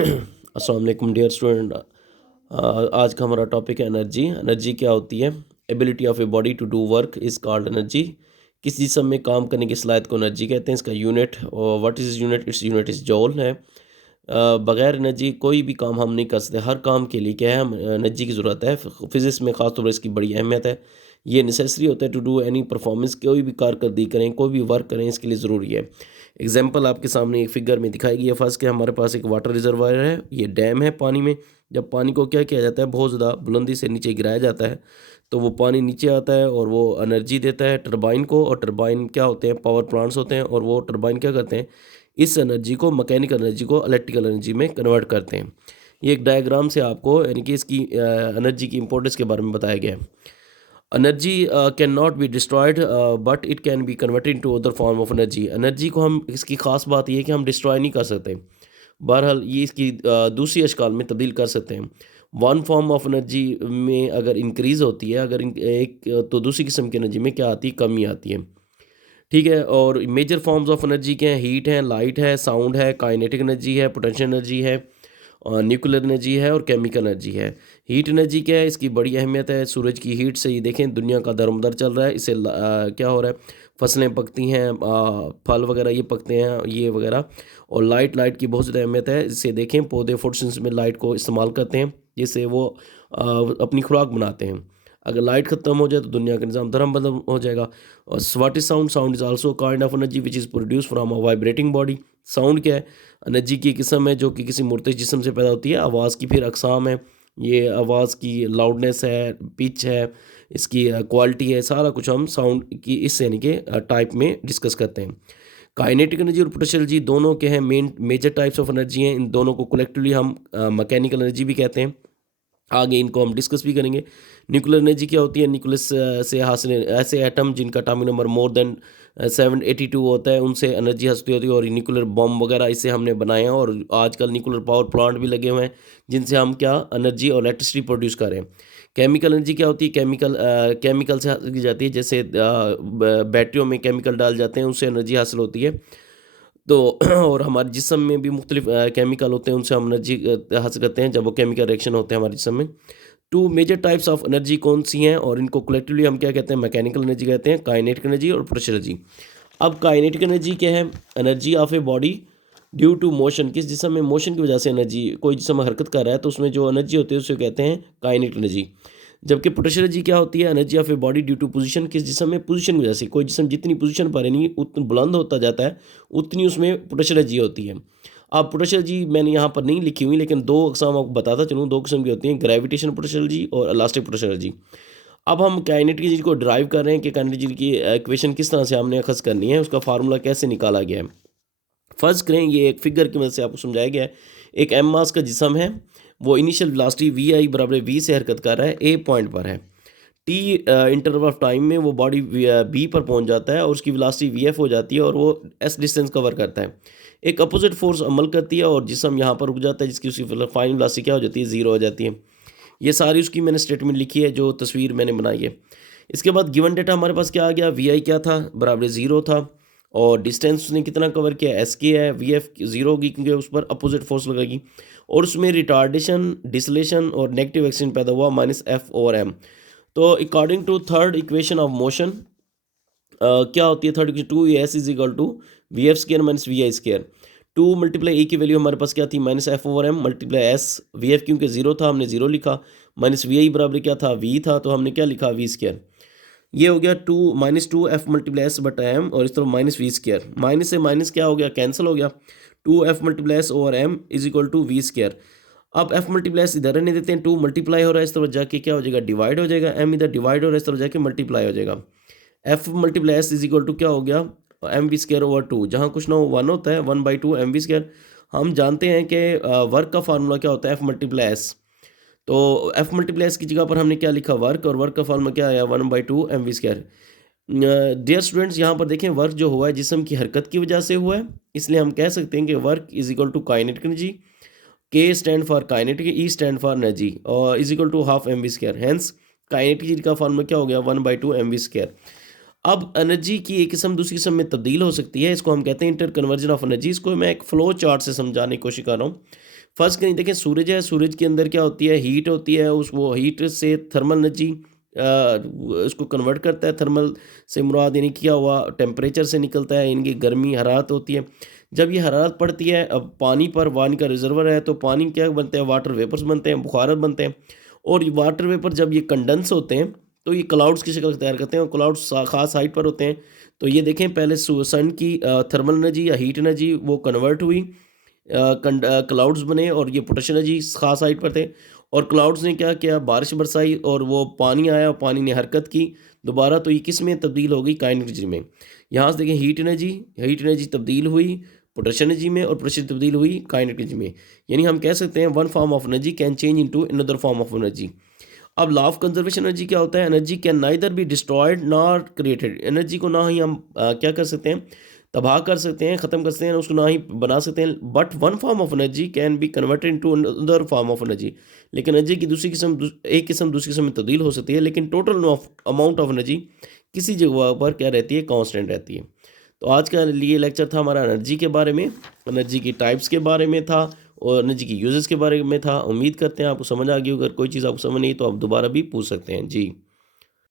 अस्सलाम वालेकुम dear student. आज का हमारा टॉपिक है एनर्जी। एनर्जी क्या होती है? Ability of a body to do work is called energy. किस जिस्म में काम करने की सलाहियत को एनर्जी कहते हैं। इसका यूनिट और what is unit, its unit is जॉल है। बगैर एनर्जी कोई भी काम हम नहीं कर सकते। हर काम के लिए क्या है, हम एनर्जी की ज़रूरत है। फिज़िक्स में ख़ास तौर पर इसकी बड़ी अहमियत है। ये नेसेसरी होता है टू डू एनी परफॉर्मेंस। कोई भी कारकर्दगी करें, कोई भी वर्क करें, इसके लिए ज़रूरी है। एग्जाम्पल आपके सामने एक फिगर में दिखाई गई है। फर्स्ट कि हमारे पास एक वाटर रिजर्वायर है, ये डैम है पानी में। जब पानी को क्या किया जाता है, बहुत ज़्यादा बुलंदी से नीचे गिराया जाता है, तो वो पानी नीचे आता है और वो एनर्जी देता है टरबाइन को। और टरबाइन क्या होते हैं, पावर प्लांट्स होते हैं, और वो टरबाइन क्या करते हैं, इस एनर्जी को, मैकेनिकल एनर्जी को इलेक्ट्रिकल एनर्जी में कन्वर्ट करते हैं। ये एक डायग्राम से आपको यानी कि इसकी एनर्जी की इंपॉर्टेंस के बारे में बताया गया है। Energy can not be destroyed but it can be converted into other form of energy. Energy को हम, इसकी खास बात ये है कि हम डिस्ट्रॉय नहीं कर सकते। बहरहाल ये इसकी दूसरी अशकाल में तब्दील कर सकते हैं। वन फॉर्म ऑफ एनर्जी में अगर इंक्रीज़ होती है, अगर एक तो दूसरी किस्म की एनर्जी में क्या आती है, कमी आती है। ठीक है। और मेजर फॉर्म्स ऑफ एनर्जी क्या हैं? हीट है, लाइट है, साउंड है, काइनेटिक एनर्जी है, पोटेंशियल एनर्जी है, और न्यूक्लियर एनर्जी है, और केमिकल एनर्जी है। हीट एनर्जी क्या है? इसकी बड़ी अहमियत है। सूरज की हीट से ये देखें दुनिया का दरमदर चल रहा है। इससे क्या हो रहा है, फसलें पकती हैं, फल वगैरह ये पकते हैं, ये वगैरह। और लाइट की बहुत ज़्यादा अहमियत है। इससे देखें पौधे फोटोसिंथेसिस में लाइट को इस्तेमाल करते हैं, जिससे वो अपनी खुराक बनाते हैं। अगर लाइट ख़त्म हो जाए तो दुनिया का निज़ाम धर्मबदल हो जाएगा। और what is sound? Sound is also kind of energy which is produce from a vibrating body. Sound क्या है? एनर्जी की किस्म है जो कि किसी मुर्तज़ जिस्म से पैदा होती है। आवाज़ की फिर अक़साम है। ये आवाज़ की लाउडनेस है, पिच है, इसकी क्वालिटी है, सारा कुछ हम साउंड की इस यानी कि टाइप में डिस्कस करते हैं। काइनेटिक एनर्जी और पोटेंशियल एनर्जी दोनों के हैं, मेजर टाइप्स ऑफ एनर्जी हैं। इन दोनों को कलेक्टिवली हम मैकेनिकल एनर्जी भी कहते हैं। आगे इनको हम डिस्कस भी करेंगे। न्यूक्लियर एनर्जी क्या होती है? न्यूक्लियस से हासिल ऐसे एटम जिनका एटॉमिक नंबर मोर देन 782 होता है, उनसे एनर्जी हासिल होती है। और न्यूक्लियर बम वगैरह इससे हमने बनाए हैं, और आजकल न्यूक्लियर पावर प्लांट भी लगे हुए हैं, जिनसे हम क्या एनर्जी और इलेक्ट्रिसिटी प्रोड्यूस कर रहे हैं। केमिकल एनर्जी क्या होती है? केमिकल से हासिल की जाती है। जैसे बैटरियों में केमिकल डाल जाते हैं, उससे एनर्जी हासिल होती है। तो और हमारे जिस्म में भी मुख्तलिफ केमिकल होते हैं, उनसे हम एनर्जी हासिल करते हैं जब वो केमिकल रिएक्शन होते हैं हमारे जिस्म में। Two major types of energy कौन सी हैं, और इनको कलेक्टिवली हम क्या कहते हैं? मैकेनिकल एनर्जी कहते हैं, काइनेटिक एनर्जी और पोटेंशियल एनर्जी। अब काइनेटिक एनर्जी क्या है? Energy of a body due to motion. किस जिस्म में मोशन की वजह से एनर्जी, कोई जिस्म हरकत कर रहा है तो उसमें जो एनर्जी होती है उसे कहते हैं काइनेटिक एनर्जी। जबकि पोटेंशियल एनर्जी क्या होती है? Energy of a body due to position. किस जिस्म में पोजीशन की वजह से, कोई जिस्म जितनी पोजीशन पर यानी उतना बुलंद होता जाता है, उतनी उसमें पोटेंशियल एनर्जी होती है। अब पोटेंशियल एनर्जी मैंने यहाँ पर नहीं लिखी हुई, लेकिन दो अक़साम आपको बताता चलूँ। दो किस्म की होती हैं, ग्रेविटेशन पोटेंशियल एनर्जी और इलास्टिक पोटेंशियल एनर्जी। अब हम काइनेटिक एनर्जी को ड्राइव कर रहे हैं कि काइनेटिक एनर्जी की इक्वेशन किस तरह से हमने अखज़ करनी है, उसका फार्मूला कैसे निकाला गया है। फ़र्ज़ करें ये एक फ़िगर की मदद से आपको समझाया गया है। एक एम मास का जिस्म है, वो इनिशियल वेलोसिटी वी आई बराबर वी से हरकत कर रहा है, ए पॉइंट पर है। टी इंटरवल ऑफ टाइम में वो बॉडी बी पर पहुंच जाता है, और उसकी वेलोसिटी वी एफ हो जाती है, और वो एस डिस्टेंस कवर करता है। एक अपोजिट फोर्स अमल करती है, और जिस्म यहाँ पर रुक जाता है, जिसकी उसकी फाइनल वेलोसिटी क्या हो जाती है? ज़ीरो हो जाती है। ये सारी उसकी मैंने स्टेटमेंट लिखी है, जो तस्वीर मैंने बनाई है। इसके बाद गिवन डेटा हमारे पास क्या आ गया? वी आई क्या था? बराबर ज़ीरो था। और डिस्टेंस उसने कितना कवर किया? एस के है। वी एफ ज़ीरो होगी क्योंकि उस पर अपोजिट फोर्स लगेगी। और उसमें रिटार्डेशन, डिसलेशन और नेगेटिव एक्सीडेंट पैदा हुआ, माइनस एफ ओवर एम। तो according to third equation of motion क्या होती है? Third equation, two S is equal to V F square minus V I square. Two multiply A की वैल्यू हमारे पास क्या थी? Minus F over M multiply S. V F क्योंकि zero था हमने जीरो लिखा, माइनस वी आई बराबर क्या था? वी था, तो हमने क्या लिखा? V square. ये हो गया two minus two F multiply S बटा एम, और इस तरफ माइनस वी स्केयर। माइनस से माइनस क्या हो गया? कैंसिल हो गया। Two F multiply S over M is equal to V square. अब एफ मल्टीप्लाई एस इधर रहने देते हैं, टू मल्टीप्लाई हो रहा है, इस तरफ जाके क्या हो जाएगा? डिवाइड हो जाएगा। एम इधर डिवाइड हो रहा है, इस तरफ जाके मल्टीप्लाई हो जाएगा। F multiply S is equal to क्या हो गया? M V square over two. जहाँ कुछ ना हो वन होता है, one by two M V square. हम जानते हैं कि वर्क का फार्मूला क्या होता है? F multiply S. तो एफ मल्टीप्लाई एस की जगह पर हमने क्या लिखा? वर्क। और वर्क का फार्मूला क्या आया? One by two M V square. Dear students, यहाँ पर देखें वर्क जो हुआ है जिस्म की हरकत की वजह से हुआ है, इसलिए हम कह सकते हैं कि work is equal to kinetic energy. K stand for kinetic, E stand for energy, और is equal to half M V square. Hence kinetic energy का फार्मूला क्या हो गया? One by two M V square. अब energy की एक किस्म दूसरी किस्म में तब्दील हो सकती है, इसको हम कहते हैं इंटर कन्वर्जन ऑफ एनर्जी। इसको मैं एक फ्लो चार्ट से समझाने की कोशिश कर रहा हूँ। फर्स्ट कहीं देखें, सूरज है, सूरज के अंदर क्या होती है, हीट होती है, उस वो हीट से थर्मल एनर्जी उसको कन्वर्ट करता है। थर्मल से मुराद यानी किया हुआ टेम्परेचर से निकलता है, इनकी गर्मी हरारत होती है। जब ये हरारत पड़ती है, अब पानी पर, पानी का रिजर्वर है, तो पानी क्या बनते हैं, वाटर वेपर्स बनते हैं, बुखारत बनते हैं। और ये वाटर वेपर जब ये कंडेंस होते हैं तो ये क्लाउड्स की शक्ल तैयार करते हैं, और क्लाउड्स खास हाइट पर होते हैं। तो ये देखें, पहले सन की थर्मल एनर्जी या हीट एनर्जी वो कन्वर्ट हुई, क्लाउड्स बने, और ये पोटेंशियल एनर्जी खास हाइट पर थे। और क्लाउड्स ने क्या किया, बारिश बरसाई, और वो पानी आया, पानी ने हरकत की दोबारा, तो ये किस में तब्दील हो गई, काइनेटिक एनर्जी में। यहाँ से देखें, हीट एनर्जी तब्दील हुई पोटेंशियल एनर्जी में, और पोटेंशियल तब्दील हुई काइनेटिक एनर्जी में। यानी हम कह सकते हैं one form of energy can change into another form of energy. अब लॉ ऑफ कंजर्वेशन एनर्जी क्या होता है, energy can neither be destroyed not created. Energy को ना ही हम क्या कर सकते हैं, तबाह कर सकते हैं, ख़त्म कर सकते हैं, उसको ना ही बना सकते हैं। But one form of energy can be converted into another form of energy. लेकिन एनर्जी की दूसरी किस्म, एक किस्म दूसरी किस्म में तब्दील हो सकती है, लेकिन टोटल अमाउंट ऑफ एनर्जी किसी जगह पर क्या रहती है, कांस्टेंट रहती है। तो आज का लिए लेक्चर था हमारा एनर्जी के बारे में, एनर्जी की टाइप्स के बारे में था, और एनर्जी की यूजेस के बारे में था। उम्मीद करते हैं आपको समझ आ गई। अगर कोई चीज़ आपको समझ नहीं तो आप दोबारा भी पूछ सकते हैं जी।